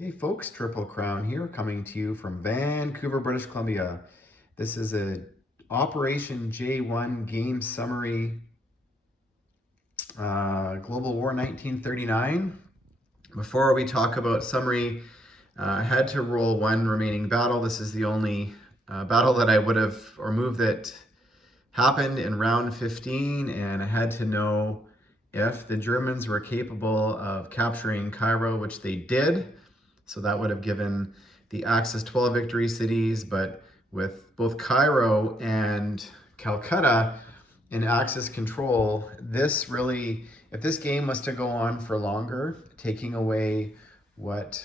Hey folks, Triple Crown here, coming to you from Vancouver, British Columbia. This is a Operation J1 game summary, Global War 1939. Before we talk about summary, I had to roll one remaining battle. This is the only battle that I would have, or move that happened in round 15, and I had to know if the Germans were capable of capturing Cairo, which they did. So that would have given the Axis 12 victory cities, but with both Cairo and Calcutta in Axis control, this really, if this game was to go on for longer, taking away what's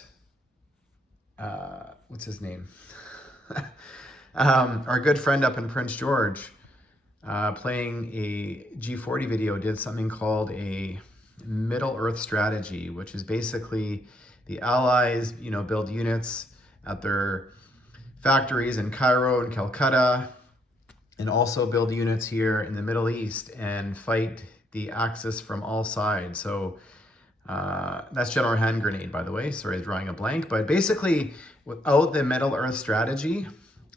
his name? Our good friend up in Prince George, playing a G40 video, did something called a Middle Earth strategy, which is basically the Allies, build units at their factories in Cairo and Calcutta, and also build units here in the Middle East and fight the Axis from all sides. So that's General Hand Grenade, by the way. Sorry, drawing a blank. But basically, without the Middle Earth strategy,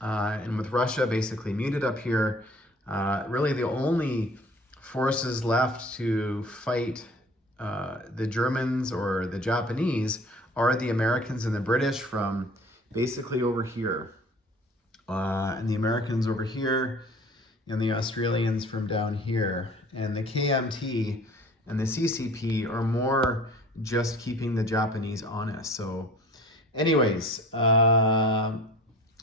and with Russia basically muted up here, really the only forces left to fight the Germans or the Japanese are the Americans and the British from basically over here. And the Americans over here, and the Australians from down here. And the KMT and the CCP are more just keeping the Japanese honest. So anyways, yeah,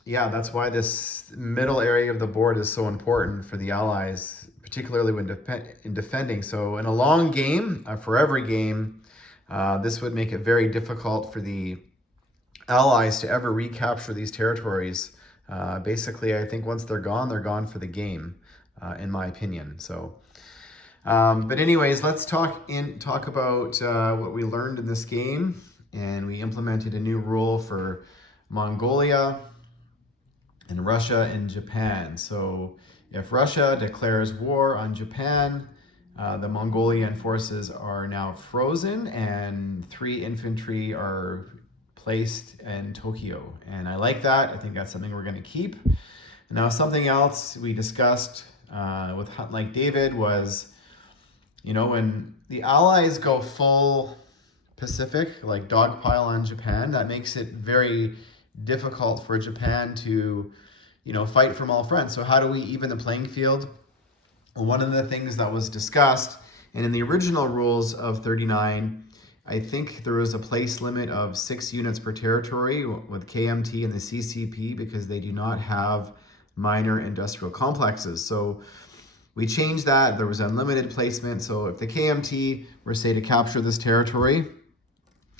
that's why this middle area of the board is so important for the Allies, particularly when in defending. So in a long game, for every game, this would make it very difficult for the Allies to ever recapture these territories. Basically, I think once they're gone for the game, in my opinion. So, but anyways, let's talk about what we learned in this game. And we implemented a new rule for Mongolia and Russia and Japan. So if Russia declares war on Japan, the Mongolian forces are now frozen and 3 infantry are placed in Tokyo. And I like that. I think that's something we're going to keep. Now, something else we discussed with Hunt Like David was, when the Allies go full Pacific, like dogpile on Japan, that makes it very difficult for Japan to, fight from all fronts. So how do we even the playing field? One of the things that was discussed, and in the original rules of 39, I think there was a place limit of 6 units per territory with KMT and the CCP because they do not have minor industrial complexes. So we changed that. There was unlimited placement. So if the KMT were, say, to capture this territory,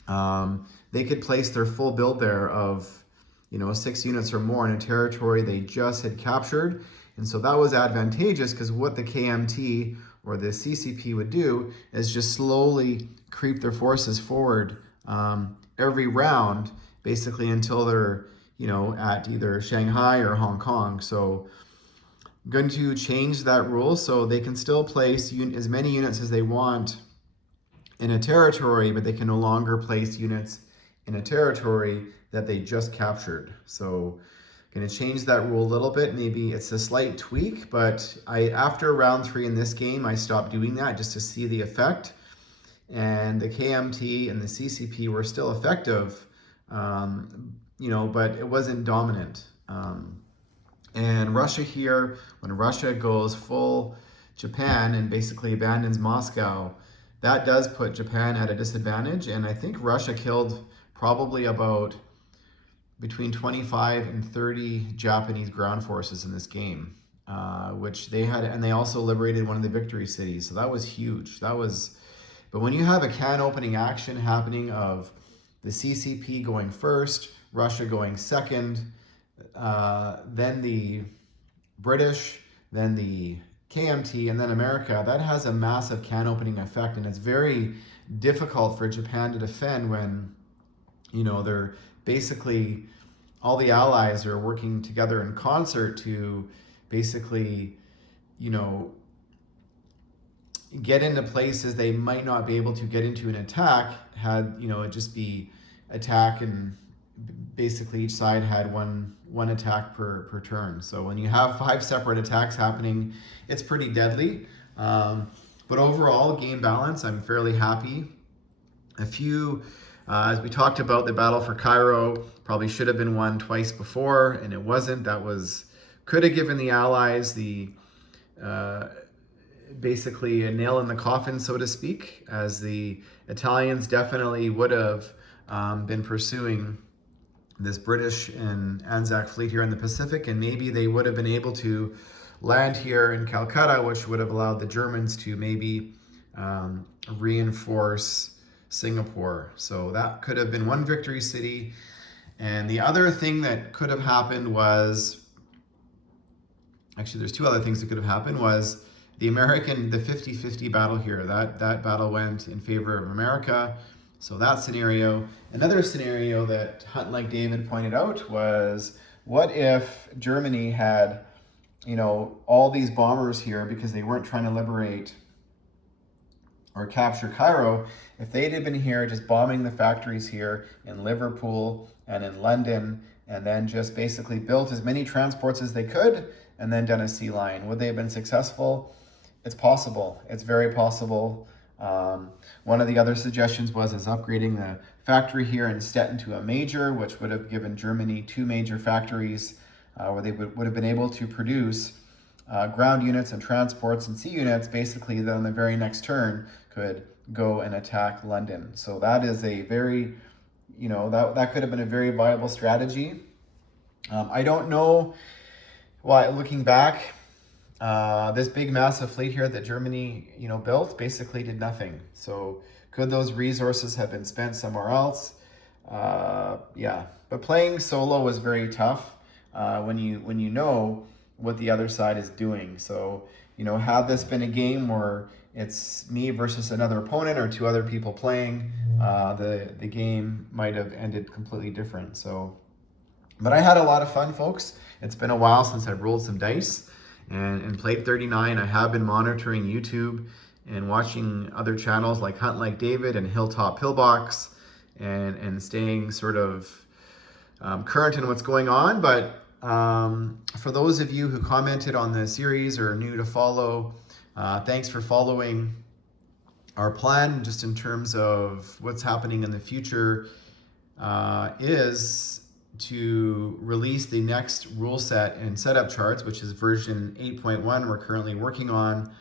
they could place their full build there of 6 units or more in a territory they just had captured. And so that was advantageous because what the KMT or the CCP would do is just slowly creep their forces forward every round, basically until they're, at either Shanghai or Hong Kong. So I'm going to change that rule so they can still place as many units as they want in a territory, but they can no longer place units in a territory that they just captured. So going to change that rule a little bit. Maybe it's a slight tweak, but after round 3 in this game, I stopped doing that just to see the effect. And the KMT and the CCP were still effective, but it wasn't dominant. And Russia here, when Russia goes full Japan and basically abandons Moscow, that does put Japan at a disadvantage. And I think Russia killed probably about between 25 and 30 Japanese ground forces in this game, which they had, and they also liberated one of the victory cities. So that was huge. But when you have a can opening action happening of the CCP going first, Russia going second, then the British, then the KMT, and then America, that has a massive can opening effect. And it's very difficult for Japan to defend when, they're basically, all the allies are working together in concert to basically, get into places they might not be able to get into an attack had, it just be attack, and basically each side had one attack per turn. So when you have 5 separate attacks happening, it's pretty deadly. But overall, game balance, I'm fairly happy. A few, as we talked about, the battle for Cairo probably should have been won twice before, and it wasn't. That could have given the Allies the basically a nail in the coffin, so to speak, as the Italians definitely would have been pursuing this British and Anzac fleet here in the Pacific, and maybe they would have been able to land here in Calcutta, which would have allowed the Germans to maybe reinforce Singapore. So that could have been one victory city. And the other thing that could have happened was, actually there's 2 other things that could have happened, was the 50-50 battle here. That battle went in favor of America. So that scenario. Another scenario that Hunt Like David pointed out was, what if Germany had, all these bombers here because they weren't trying to liberate or capture Cairo? If they had been here just bombing the factories here in Liverpool and in London, and then just basically built as many transports as they could and then done a sea line, would they have been successful? It's possible. It's very possible. One of the other suggestions was upgrading the factory here in Stettin to a major, which would have given Germany 2 major factories where they would have been able to produce ground units and transports and sea units. Basically, then on the very next turn could go and attack London. So that is a very, that could have been a very viable strategy. I don't know why, looking back, this big massive fleet here that Germany, built basically did nothing. So could those resources have been spent somewhere else? Yeah, but playing solo was very tough when you know what the other side is doing. So, had this been a game where it's me versus another opponent or 2 other people playing, the game might have ended completely different. So, but I had a lot of fun, folks. It's been a while since I've rolled some dice and played 39. I have been monitoring YouTube and watching other channels like Hunt Like David and Hilltop Pillbox, and staying sort of current in what's going on. But for those of you who commented on the series or are new to follow, thanks for following our plan. Just in terms of what's happening in the future, is to release the next rule set and setup charts, which is version 8.1 we're currently working on.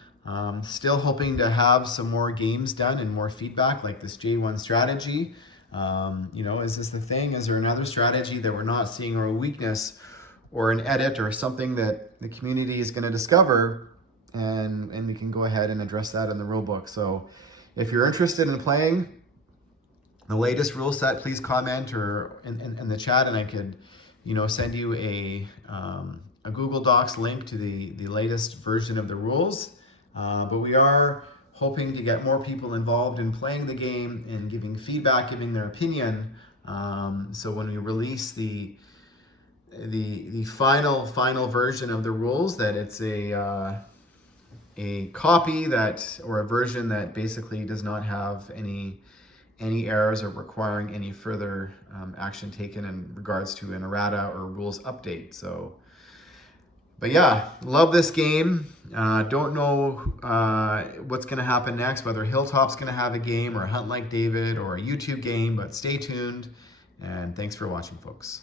Still hoping to have some more games done and more feedback like this J1 strategy. Is this the thing? Is there another strategy that we're not seeing, or a weakness or an edit or something that the community is going to discover, and we can go ahead and address that in the rulebook. So if you're interested in playing the latest rule set, please comment or in the chat, and I could, send you a Google Docs link to the latest version of the rules. But we are hoping to get more people involved in playing the game and giving feedback, giving their opinion. So when we release the final version of the rules, that it's a copy that, or a version that basically does not have any errors or requiring any further action taken in regards to an errata or rules update. So, but yeah, love this game. Don't know what's going to happen next, whether Hilltop's going to have a game or Hunt Like David or a YouTube game, but stay tuned, and thanks for watching, folks.